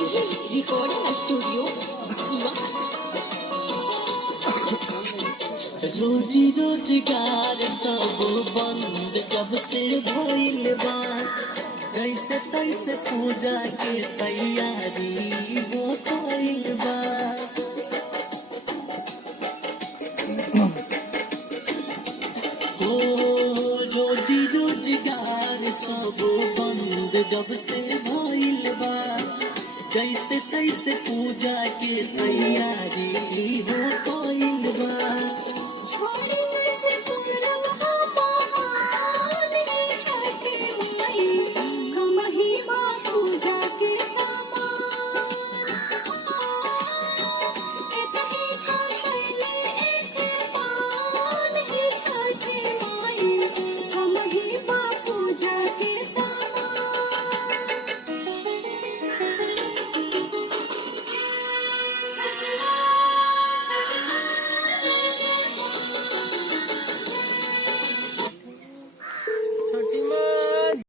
Recording studio रोजी रोजगार सब बंद जब से भइल बा, जैसे तैसे पूजा के तैयारी हो गइल बा। ओ रोजी रोजगार सब बंद जब से भइल बा, जैसे तैसे पूजा के तैयारी हो गइल बा।